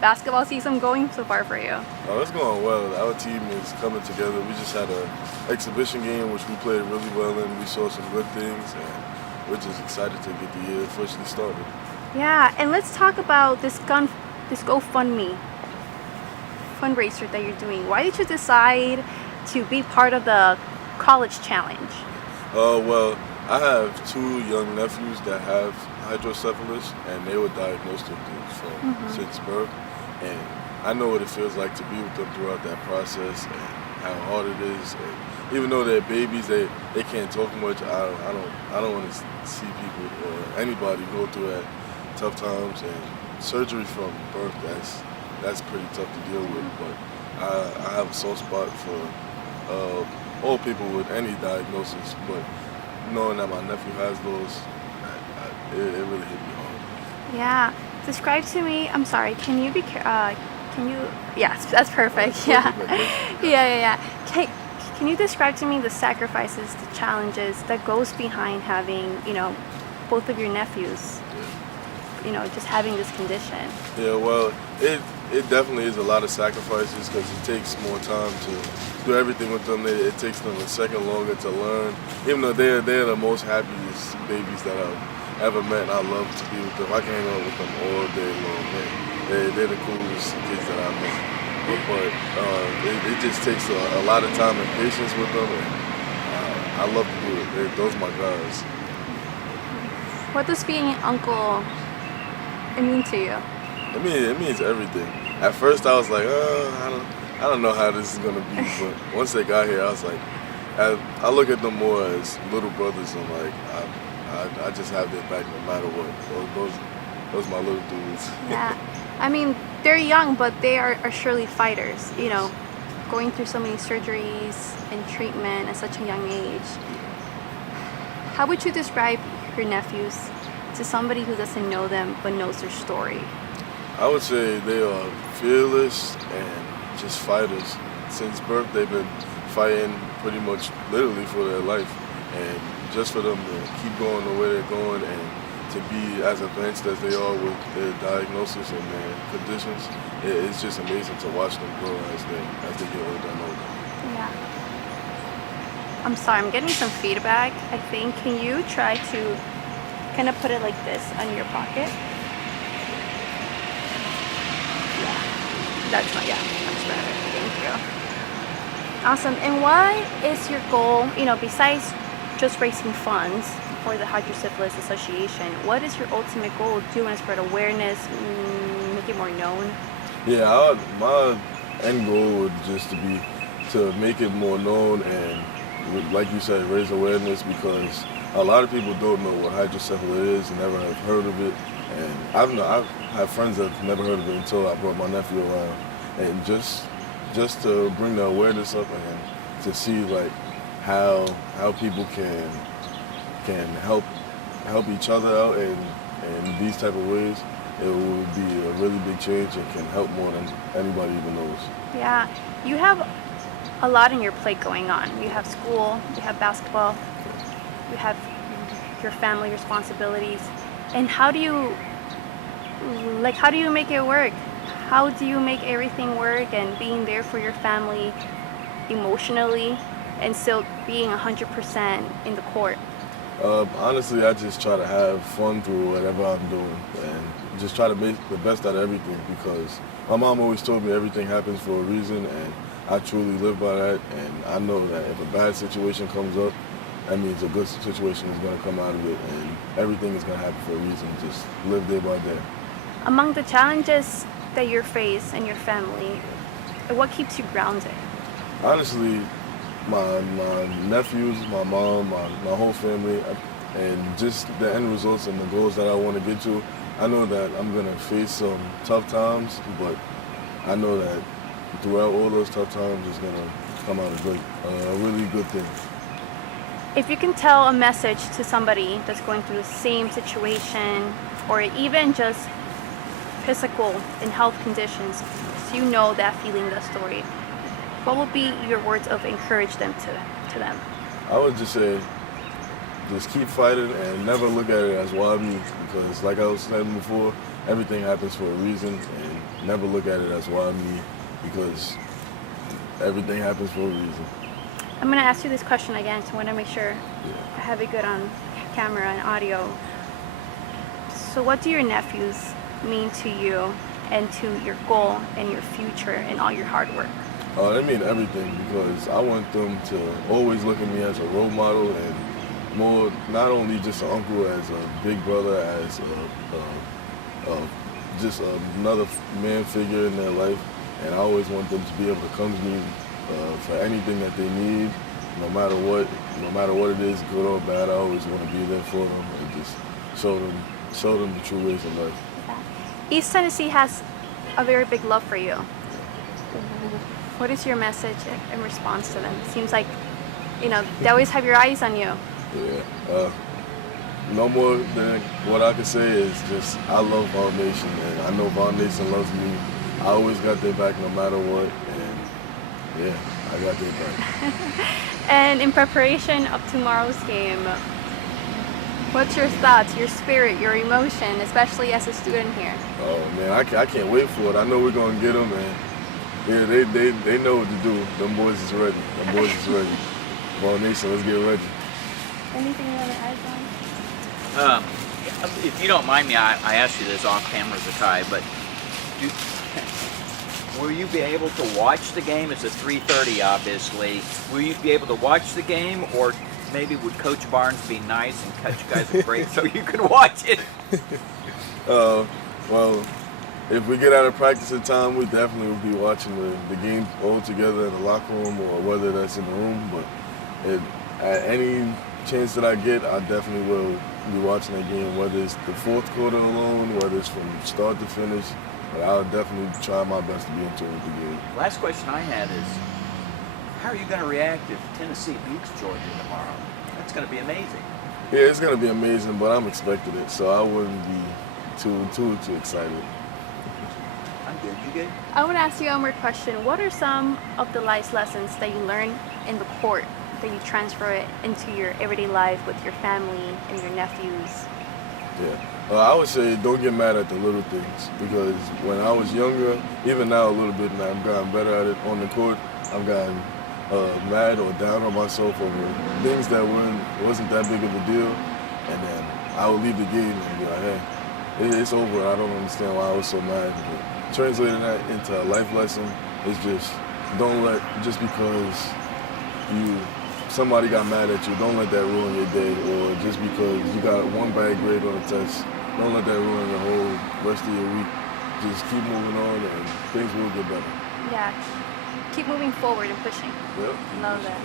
basketball season going so far for you? Oh, it's going well. Our team is coming together. We just had an exhibition game which we played really well in. We saw some good things, and we're just excited to get the year officially started. Yeah, and let's talk about this GoFundMe fundraiser that you're doing. Why did you decide to be part of the college challenge? Well, I have two young nephews that have hydrocephalus, and they were diagnosed with it since birth. And I know what it feels like to be with them throughout that process and how hard it is. And even though they're babies, they can't talk much. I don't want to see people or anybody go through that tough times. And surgery from birth, that's pretty tough to deal with. But I have a soft spot for all people with any diagnosis. But knowing that my nephew has those, it really hit me hard. Yeah. Describe to me. I'm sorry. Can you Yes, that's perfect. Yeah. Yeah. Can you describe to me the sacrifices, the challenges that goes behind having, both of your nephews, just having this condition? Yeah, well, it definitely is a lot of sacrifices because it takes more time to do everything with them. It takes them a second longer to learn, even though they're the most happiest babies that I've ever met. And I love to be with them. I can hang out with them all day long. They're the coolest kids that I've met. But it just takes a lot of time and patience with them, and I love to do it. Those are my guys. What does being an uncle mean to you? It means everything. At first I was like, I don't know how this is gonna be, but once they got here, I was like, I look at them more as little brothers, and like I just have their back no matter what. Those my little dudes. Yeah, they're young, but they are surely fighters. Going through so many surgeries and treatment at such a young age. How would you describe your nephews to somebody who doesn't know them but knows their story? I would say they are fearless and just fighters. Since birth, they've been fighting pretty much literally for their life. And just for them to keep going the way they're going and to be as advanced as they are with their diagnosis and their conditions, it's just amazing to watch them grow as they get older and older. Yeah. I'm sorry, I'm getting some feedback, I think. Can you try to kind of put it like this on your pocket? Yeah. That's much better. Thank you. Awesome. And what is your goal, besides just raising funds for the Hydrocephalus Association, what is your ultimate goal? Do you want to spread awareness, make it more known? Yeah, my end goal would just be to make it more known and, like you said, raise awareness, because a lot of people don't know what hydrocephalus is and never have heard of it. And I've had friends that have never heard of it until I brought my nephew around. And just to bring the awareness up and to see like how people can help each other out in these type of ways, it would be a really big change and can help more than anybody even knows. Yeah, you have a lot on your plate going on. You have school, you have basketball, you have your family responsibilities. And how do you make it work? How do you make everything work and being there for your family emotionally and still being 100% in the court? Honestly, I just try to have fun through whatever I'm doing and just try to make the best out of everything, because my mom always told me everything happens for a reason, and I truly live by that. And I know that if a bad situation comes up, that means a good situation is going to come out of it, and everything is going to happen for a reason. Just live day by day. Among the challenges that you face and your family, what keeps you grounded? Honestly, my nephews, my mom, my whole family, and just the end results and the goals that I want to get to. I know that I'm going to face some tough times, but I know that throughout all those tough times, it's going to come out a really good thing. If you can tell a message to somebody that's going through the same situation, or even just physical and health conditions, so you know that feeling, that story, what would be your words of encouragement to them? I would just say, just keep fighting and never look at it as why me, because like I was saying before, everything happens for a reason, and never look at it as why me, because everything happens for a reason. I'm going to ask you this question again, so I want to make sure Yeah. I have it good on camera and audio. So what do your nephews mean to you and to your goal and your future and all your hard work? They mean everything, because I want them to always look at me as a role model, and more, not only just an uncle, as a big brother, as just another man figure in their life. And I always want them to be able to come to me for anything that they need, no matter what it is, good or bad. I always want to be there for them and just show them the true ways of life. East Tennessee has a very big love for you. What is your message in response to them? It seems like, they always have your eyes on you. Yeah. No more than what I can say is just I love Vol Nation, and I know Vol Nation loves me. I always got their back no matter what, and yeah, I got their back. And in preparation of tomorrow's game, what's your thoughts, your spirit, your emotion, especially as a student here? Oh man, I can't wait for it. I know we're gonna get them, and yeah, they know what to do. Them boys is ready. Vol Nation, let's get ready. Anything you want to add, John? If you don't mind me, I asked you this off camera, Zakai, but will you be able to watch the game? It's at 3:30, obviously. Will you be able to watch the game, or maybe would Coach Barnes be nice and cut you guys a break so you could watch it? Well, if we get out of practice in time, we definitely will be watching the game all together in the locker room, or whether that's in the room. But at any chance that I get, I definitely will be watching that game, whether it's the fourth quarter alone, whether it's from start to finish. But I'll definitely try my best to be in tune with the game. Last question I had is, how are you going to react if Tennessee beats Georgia tomorrow? That's going to be amazing. Yeah, it's going to be amazing, but I'm expecting it, so I wouldn't be too excited. I'm good. You good? I want to ask you one more question. What are some of the life lessons that you learn in the court that you transfer it into your everyday life with your family and your nephews? Yeah. I would say don't get mad at the little things, because when I was younger, even now a little bit, and I've gotten better at it on the court, I've gotten mad or down on myself over things that wasn't that big of a deal, and then I would leave the game and be like, hey, it's over. I don't understand why I was so mad. But translating that into a life lesson is just because somebody got mad at you, don't let that ruin your day, or just because you got one bad grade on a test, don't let that ruin the whole rest of your week. Just keep moving on and things will get better. Yeah. Keep moving forward and pushing. Yep. Love that.